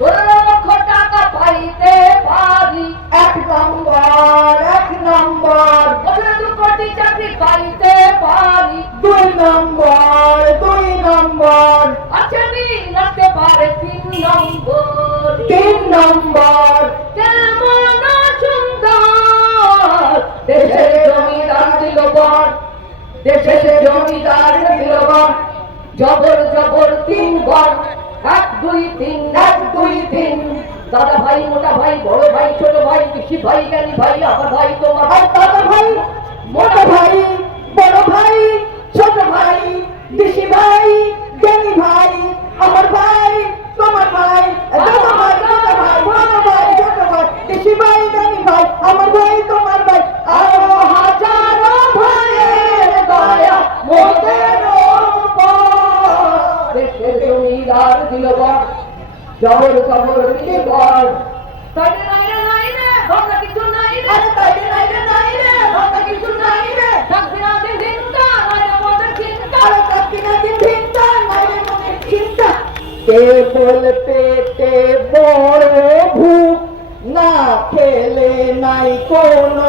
পনেরো লক্ষ টাকা পাইতে পারি। এক নম্বর এক নম্বর। দু কোটি চাকরি পাইতে পারি। দুই নম্বর দুই নম্বর। পারে তিন নম্বর। তিন নম্বর। কেমন সুন্দর। দেশের জমিদার দিল দেশের জমিদার দিল বর জবর জবর তিন বর এক দুই তিন এক দুই দাদা ভাই, মোটা ভাই, বড় ভাই, ছোট ভাই পিসি ভাই, জ্ঞানী ভাই আমার ভাই, তোমার আর দাদা ভাই, মোটা ভাই, বড় ভাই, ছোট ভাই দিশি ভাই, জ্ঞানী ভাই, আমার ভাই, তোমার ভাই, দাদা ভাই ছোট ভাই, বড় ভাই, ছোট ভাই দিশি ভাই, জ্ঞানী ভাই, আমার ভাই, তোমার ভাই, আরও হাজারো ভাইয়ের দয়া মোদের। দেশের জমিদার দিল জবর জবর দিল বর তাই নাই রে নাই রে ভাবনা কিছু নাই রে। আরে তাই নাই রে নাই রে। ভাবনা কিছু নাই রে। থাকবে না দিন চিন্তা নাই রে মনের চিন্তা আরে না দিন চিন্তা নাই রে মনের চিন্তা কেবল পেটে বড় ভূখ না খেলে নাই কোনো